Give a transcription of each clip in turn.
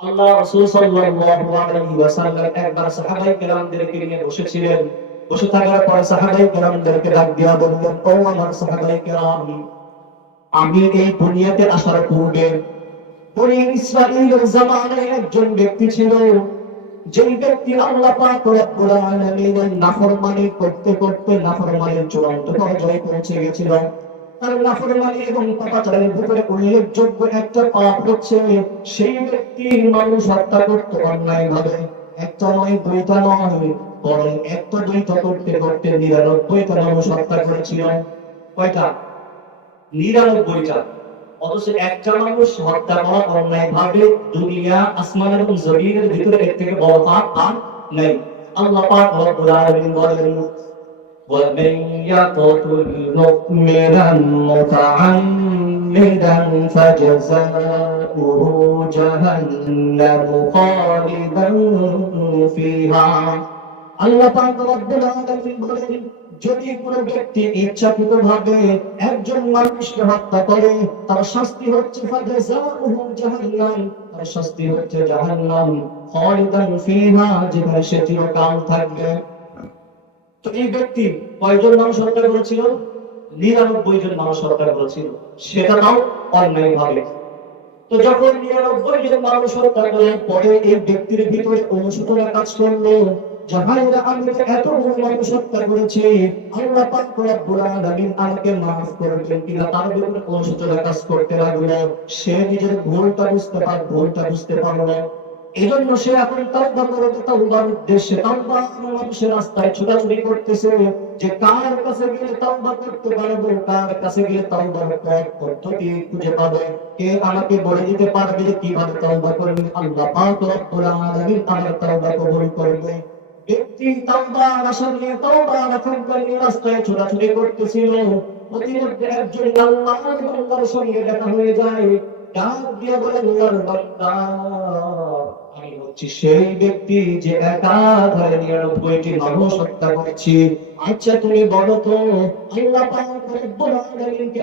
আল্লাহ রাসূল সাল্লাল্লাহু আলাইহি ওয়াসাল্লাম একবার সাহাবায়ে কেরামদেরকে নিয়ে বসেছিলেন। বসে থাকার পরে সাহাবায়ে কেরামদেরকে ডাক দিয়া বললেন, ও আমার সাহাবায়ে কেরাম, আমি এই দুনিয়াতে আসার পূর্বে বনি ইসরাঈলের জামানায় একজন ব্যক্তি ছিল, যেই ব্যক্তি আল্লাহ পাক রব্বুল আলামিনের নাফরমানি করতে করতে নাফরমানির চূড়ান্ত পর্যায়ে পৌঁছে গেছিল। তার নাফরমানি এবং পাপাচারের ভাবে দুনিয়া, আসমান এবং জমিনের ভিতরে এর থেকে বড় পাপ আর নেই। আল্লাহ পাক বলেন ومن يقتل مؤمنا متعمدا فجزاؤه جهنم خالدا فيها আল্লাহ পাক রব্বুল আলামিন বলেন যদি কোনো ব্যক্তি ইচ্ছাকৃতভাবে একজন মানুষকে হত্যা করে তার শাস্তি হচ্ছে ফাজাজাউহু জাহান্নাম তার শাস্তি হচ্ছে জাহান্নাম খালিদান ফিহা যেখানে সে চিরকাল থাকবে তো এই ব্যক্তি কয়জন মানুষ হত্যা করেছিল নিরানব্বই জন মানুষ হত্যা করেছিল সেটা তাও অন্যায় ভাবে তো যখন নিরানব্বই জন মানুষ হত্যা করার পরে এই ব্যক্তির ভিতরে অনুশোচনা কাজ করল। সে নিজের ভুলটা বুঝতে পার, ভুলটা বুঝতে পারল এজন্য সে এখন তাওবা করতে তাওবার উদ্দেশ্যে তাওবা মানুষের রাস্তায় ছোটাছুটি করতেছে যে কার কাছে গেলে তাওবা করতে পারব, কার কাছে গেলে তাওবার পথ পদ্ধতি খুঁজে পাবো। কে আমাকে বলে দিতে পারবে যে কীভাবে তাওবা করবে? আল্লাহ পাক রব্বুল আলামিন আমার তাওবা কবুল করবে। ব্যক্তি তাওবার আশা নিয়ে তাওবার আকাঙ্ক্ষা নিয়ে রাস্তায় ছোটাছুটি করতেছিল। প্রতিমধ্যে একজন আল্লাহর বান্দার সঙ্গে দেখা হয়ে যায়। ডাক দিয়ে বলে আল্লাহর বান্দা। সেই ব্যক্তি যে একাধারে নিরানব্বইটি মানুষ হত্যা করেছি আচ্ছা তুমি বলো তো, আল্লাহ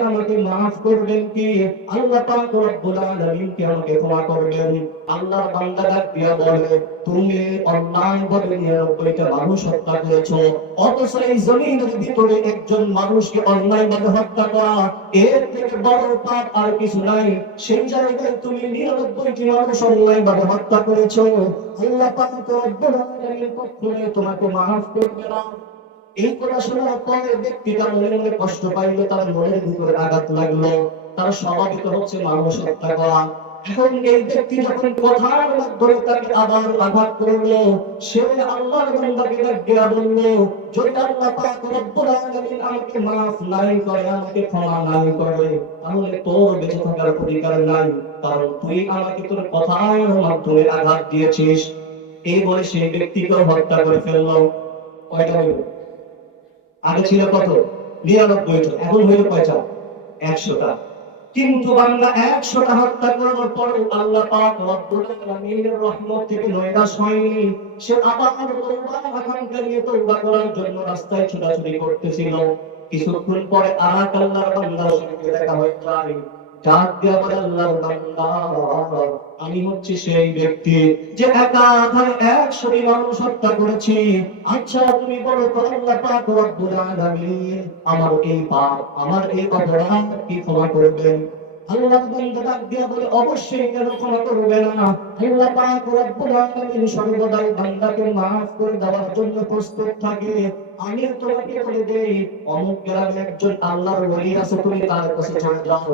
আমাকে করবেন কি? আল্লাহ আমাকে ক্ষমা করবেন? বান্দা বলে, তুমি একজন মানুষকে অন্যায় ভাবে হত্যা করা, এর থেকে বড় পাপ আর কিছু নাই। সেই জায়গায় তুমি নিরানব্বইটি মানুষ অন্যায় ভাবে হত্যা করেছ। আল্লাহ তোমাকে maaf করবে না। এই কথা শোনার পরে ব্যক্তিটা মনে মনে কষ্ট পাইলো তার মনের ভিতরে আঘাত লাগল। তার স্বাভাবিক হচ্ছে মানুষ হত্যা করা এই আঘাত করে করে দিয়েছিস। এই বলে সেই ব্যক্তিকে হত্যা করে ফেলল। কয়টা আগে ছিল কত? নিরানব্বইটা এখন হইল কয়টা? একশোটা কিন্তু বাংলা একশোটা হত্যা করার পর আল্লাহ রহমত থেকে হয়নি। সে আবার নিয়ে করার জন্য রাস্তায় ছোটাছুটি করতেছিল। কিছুক্ষণ পরে আর আল্লাহর বান্দার সঙ্গে দেখা হয়ে যায় ডাক দিয়া আল্লাহর আমি হচ্ছি সেই ব্যক্তি যে একাধারে একশোটি মানুষ হত্যা করেছি। আচ্ছা তুমি বলো আলামিন আমার এই পাপ, আমার এই অপরাধ কি ক্ষমা করবেন? আল্লাহ বলে করে থাকে। আমি তোমাকে বলে দেই, অমুক গ্রামে একজন আল্লাহর ওলি আছে, তুমি তার কাছে চলে যাও।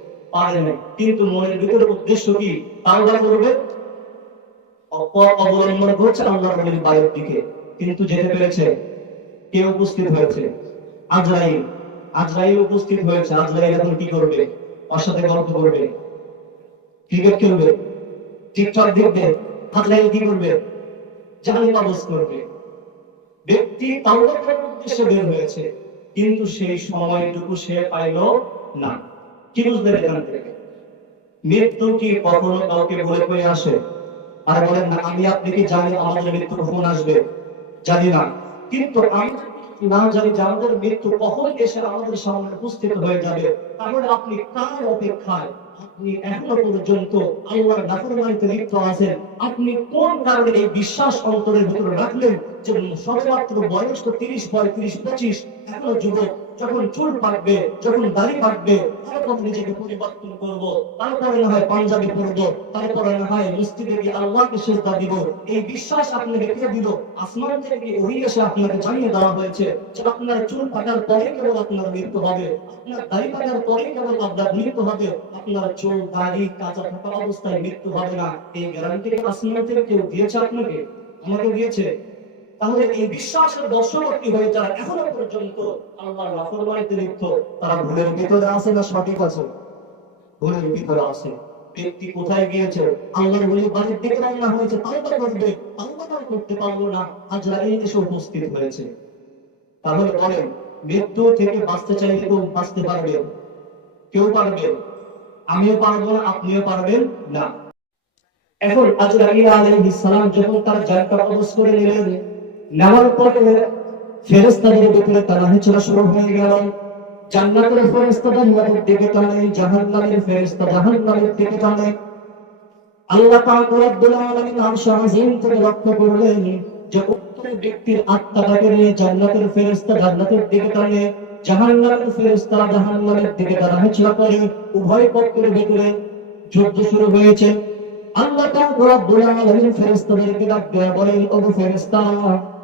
পারে নাই। কিন্তু মনের ভিতরে উদ্দেশ্য কি? তাওবা করবে অবলম্বন করছে আল্লাহর ওলির বাড়ির দিকে। কিন্তু যেতে পেরেছে, কে উপস্থিত হয়েছে? আজরাইল। আজরাইল উপস্থিত হয়েছে। আজরাইল এখন কি করবে? ওর সাথে গল্প করবে। ক্রিকেট খেলবে। টিকটক দেখবে। আজরাইল কি করবে? জাহান কবজ করবে। ব্যক্তি তাওবা উদ্দেশ্যে বের হয়েছে, কিন্তু সেই সময়টুকু সে পাইল না। কি বুঝলেন এখান থেকে? মৃত্যু কি কখনো কাউকে বলে করে আসে? আর বলেন না, আমি আপনি কি জানি আমাদের মৃত্যু কখন আসবে? জানি না। কিন্তু আমি না জানি আমাদের মৃত্যু কখন এসে আমাদের সামনে উপস্থিত হয়ে যাবে, তাহলে আপনি কার অপেক্ষায়? আপনি এখনও পর্যন্ত আল্লাহর নাফরমানিতে লিপ্ত আছেন। আপনি কোন কারণে এই বিশ্বাস অন্তরের ভিতরে রাখলেন যে সবেমাত্র বয়স তো তিরিশ, পঁয়ত্রিশ, পঁচিশ, এখনও যুবক যখন চুল পাকবে, যখন দাড়ি পাকবে তারপর নিজেকে পরিবর্তন করব। তারপরে না হয় পাঞ্জাবি পরব, তারপরে না হয় মসজিদে গিয়ে আল্লাহকে সেজদা দিব। এই বিশ্বাস আপনাকে কে দিল? আসমান থেকে ওই এসে আপনাকে জানিয়ে দেওয়া হয়েছে যে আপনার চুল পাকার পরে কেবল আপনার মৃত্যু হবে। আপনার দাড়ি পাকার পরে কেবল আপনার মৃত্যু হবে। আপনার চুল, দাড়ি, কাঁচা থাকা অবস্থায় মৃত্যু হবে না। এই গ্যারান্টি আসমান থেকে কেউ দিয়েছে আপনাকে? আমাকে দিয়েছে? তাহলে এই বিশ্বাসের বশবর্তী হয়ে যারা এখনও পর্যন্ত আল্লাহর নাফরমানিতে লিপ্ত, তারা ভুলের ভিতরে আছে না সঠিক আছে? ভুলের ভিতরে আছে। ব্যক্তি কোথায় গিয়েছে? আল্লাহর বলি, বাড়ির দিকে রান্না হয়েছে তাওবা করবে। তাওবা করতে পারল না। আজরাইল এসে উপস্থিত হয়েছে। তাহলে বলেন, মৃত্যু থেকে বাঁচতে চাইলে কেউ বাঁচতে পারবে? কেউ পারবে? আমিও পারব না, আপনিও পারবেন না। এখন আজরাইল আলাইহিস সালাম যখন তার জায়গা কবজ করে নিলেন নেওয়ার পরে ফেরেশতাদের ভিতরে তাড়াহি চলা শুরু হয়ে গেল। জান্নাতের ফেরেশতা জান্নাতের দিকে টানে, জাহান্নামের ফেরেশতা জাহান্নামের দিকে টানে। আল্লাহ পাক রব্বুল আলামিন আরশ আজিম থেকে লক্ষ্য করলেন যে উত্তর ব্যক্তির আত্মাটাকে নিয়ে জান্নাতের ফেরেশতা জান্নাতের দিকে টানে, জাহান্নামের ফেরেশতা জাহান্নামের দিকে তাড়াহি চলা করে, উভয় পক্ষের ভিতরে যুদ্ধ শুরু হয়েছে। আল্লাহ পাক রব্বুল আলামিন ফেরেশতাদেরকে ডাক দেয়া বলেন, ওগো ফেরেশতারা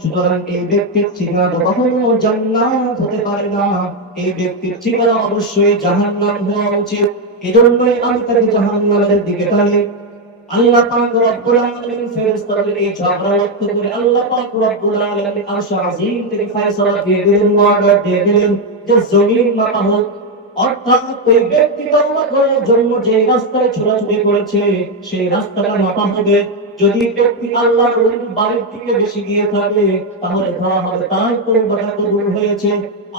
সুতরাং এই হতে পারে না। এই অবশ্যই জাহান্নাম হওয়া উচিত। এজন্যই আমি তাকে জাহান্নামের দিকে টানি আল্লাহ পাক রব্বুল আলামিন ফেরেশতাদের এই ঝগড়া করতে করে আল্লাহ পাক রব্বুল আলামিন আরশ আজিম থেকে ফয়সালা দিয়ে দিলেন অর্ডার দিয়ে দিলেন যে জমিন মাপা হোক। অর্থাৎ ওই ব্যক্তি তওবা করার জন্য যে রাস্তায় ছোটাছুটি করেছে, সেই রাস্তাটা মাপা হবে। যদি ব্যক্তি আল্লাহর বাড়ির দিকে বেশি গিয়ে থাকে, তাহলে ধরা হবে তার তওবাটা কবুল হয়েছে।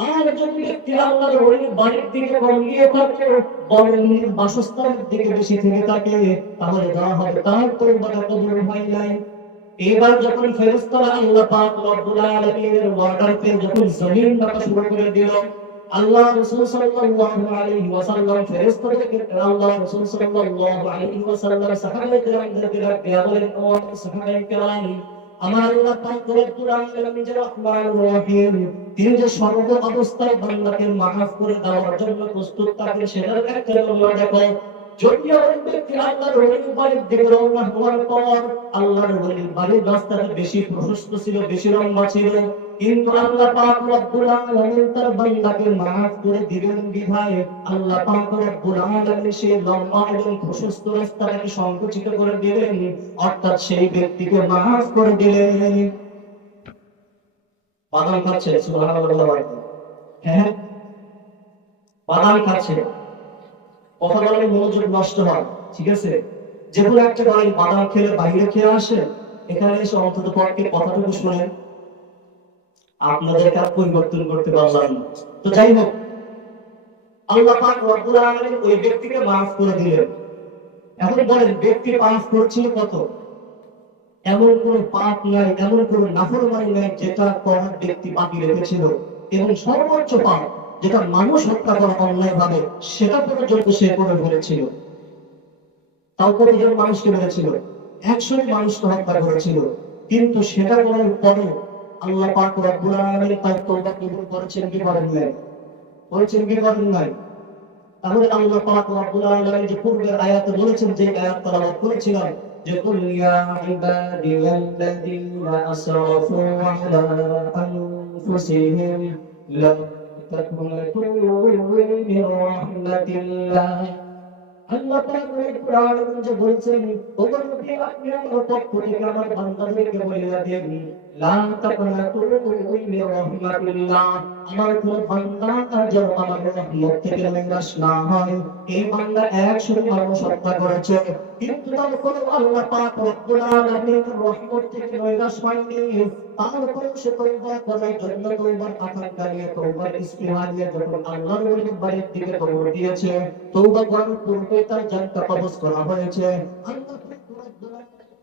আর যদি ব্যক্তি আল্লাহর ওলির বাড়ির দিকে কম গিয়ে থাকে বলেন বাসস্থানের দিকে বেশি থেকে থাকে, তাহলে ধরা হবে তার কবুল এবার যখন ফেরেশতারা আল্লাহ পাক রব্বুল আলামিনের যখন জমিন শুরু করে দিল আল্লাহ রাসূল সাল্লাল্লাহু আলাইহি ওয়াসাল্লাম ফেরেশতাদেরকে আল্লাহ রাসূল সাল্লাল্লাহু আলাইহি সাহাবায়ে সাহাবায়ে কেরাম আমার আল্লাহ যে রহমান রহিম। তিনি যে সর্ব অবস্থায় বান্দাকে মাফ করে দেওয়ার জন্য প্রস্তুত থাকে সেটার একটা নমুনা দেখো। আল্লাহর ওলির বাড়ির রাস্তাটা বেশি প্রশস্ত ছিল, বেশি লম্বা ছিল। কিন্তু আল্লাহ পাক রব্বুল আলামিন তার বান্দাকে মাফ করে দিবেন বিধায় আল্লাহ পাক রব্বুল আলামিন সেই লম্বা এবং প্রশস্ত রাস্তাটাকে সংকুচিত করে দিলেন। অর্থাৎ সেই ব্যক্তিকে মাফ করে দিলেন। সুবহানাল্লাহ হ্যাঁ মনোযোগ নষ্ট হয়, ঠিক আছে? যে কোনো একটা গাড়ি বাদাম খেলে বাইরে খেয়ে আসে, এখানে এসে অন্তত পক্ষে কথাটুকু শুনে। আর পরিবর্তন করতে পারলাম না। তো যাই হোক, আল্লাহ ওই ব্যক্তিকে মাফ করে দিলেন। এখন বলেন, ব্যক্তি মাফ করছিল কত? এমন কোন পাপ নাই, এমন কোন নাই যেটা করার ব্যক্তি বাকি রেখেছিল। এবং সর্বোচ্চ পাপ যেটা মানুষ হত্যা করা অন্যায় ভাবে সেটা পর্যন্ত সে করে ফেলেছিল। তাও কতজন মানুষকে মেরেছিল? একশো মানুষকে হত্যা করেছিল। কিন্তু সেটা করার পরে আল্লাহ পাক রব্বুল আলামিন তার তওবা কবুল করেছেন কি করেন নাই? করেছেন কি করেন নাই? তাহলে আল্লাহ পাক রব্বুল আলামিন যে পূর্বের আয়াতে বলেছেন, যে আয়াত তেলাওয়াত করেছিলাম, যে কুল ইয়া ইবাদিয়াল্লাযীনা আসরাফু আলা আনফুসিহিম লা তাকনাতু মিন রাহমাতিল্লাহ আল্লাহ পাক রব্বুল যে বলছেন মিন আমার হয় জন্য তার করা হয়েছে